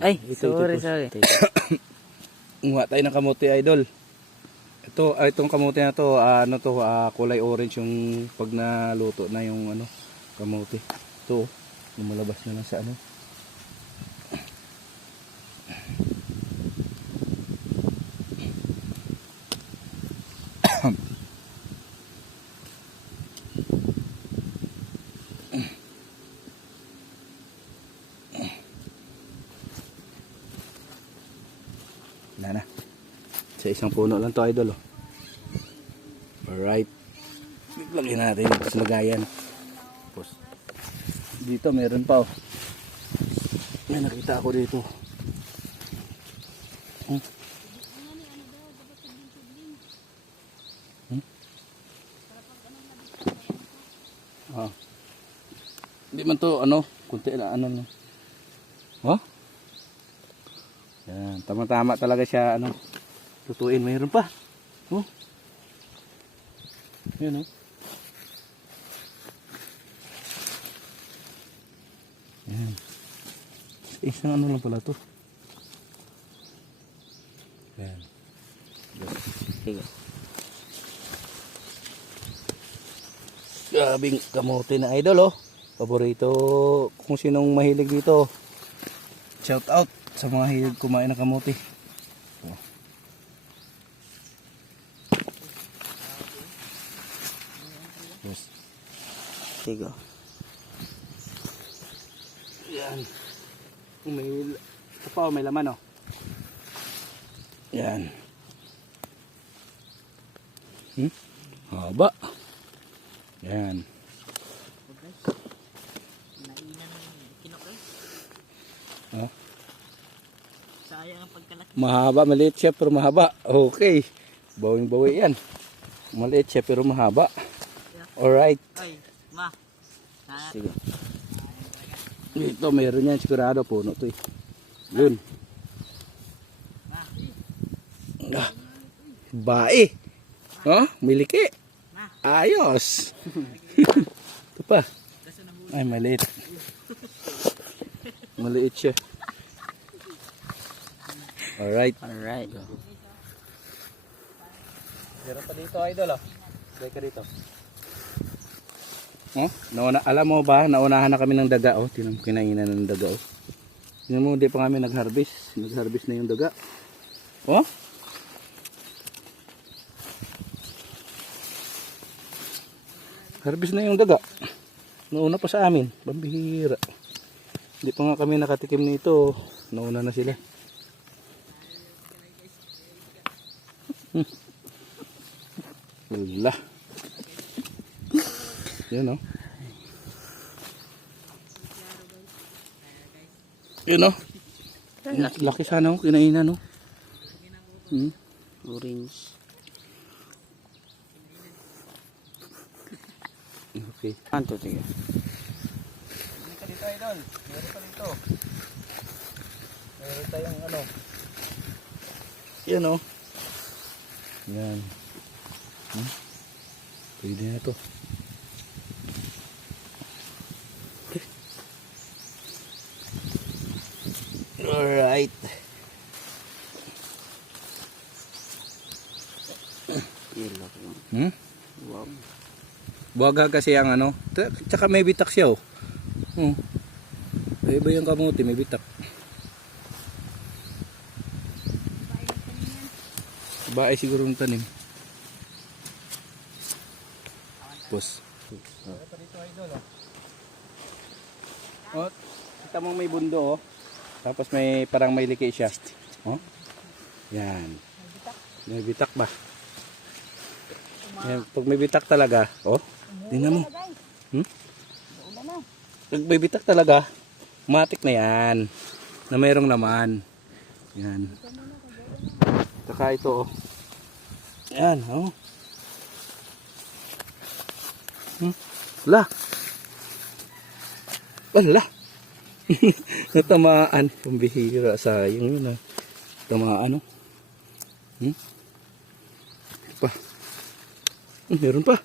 Ay, Ito, sorry. Nguha tayo ng kamote, idol. Itong kamote na to, kulay orange yung pag naluto na yung kamote. Ito, lumalabas na lang sa ano. Wala na. Sa isang puno lang to, idol. Alright. Lagyan natin dito sa lagayan. Tapos, dito meron pa. May nakita ako dito. Hindi man to kunti na no. Oh? Yan, tama-tama talaga siya tutuin. Mayroon pa. Oh. Yan Yan. Isang lang pala to. Yan. Sige. Grabing kamote na, idol, paborito kung sinong mahilig dito. Shout out sa mga hilig kumain ng kamote. Yes. Sige. Yan. Ito pa, may laman, Yan. Haba. Yan. Sayang ang pagkalaki. Mahaba, maliit siya pero mahaba. Okay. Bawing-bawi yan. Maliit siya pero mahaba. Alright. Ay, ma. Sige. Ito, mayroon yan. Sigurado puno to eh. Yun. Bae. Miliki. Ayos. Ito pa. Ay, maliit. Maliit siya. Alright. Alright. Meron pa dito, idol. Sige ka dito. Alam mo ba, naunahan na kami ng daga. Tinang kinainan ng daga. Tingnan mo, hindi pa kami nag-harvest. Nag-harvest na yung daga. Harvest na yung daga. Nauna pa sa amin. Pambihira. Hindi pa nga kami nakatikim nito. Nauna na sila. Wala. Yan Yun laki sana kinainan Orange. Okay. Anto, sige. Hindi ka dito, idol. Meron ka dito. Meron tayong Yan Yan. Pwede na ito. Alright. Yellow. Wow. Buwaga kasi ang tsaka may bitak siya Iba yung kamote, may bitak. Bae siguro ng tanim. Pus. Kita mo may bundo Tapos parang may liki siya. Yan. May bitak ba? Yan, pag may bitak talaga, tingnan mo. Pag may bitak talaga, matik na yan. Na mayroong laman. Yan. Saka ito, Yan, Wala. Wala. Natamaan. Pambihira. Sayang yun Tamaan Pa. Meron pa.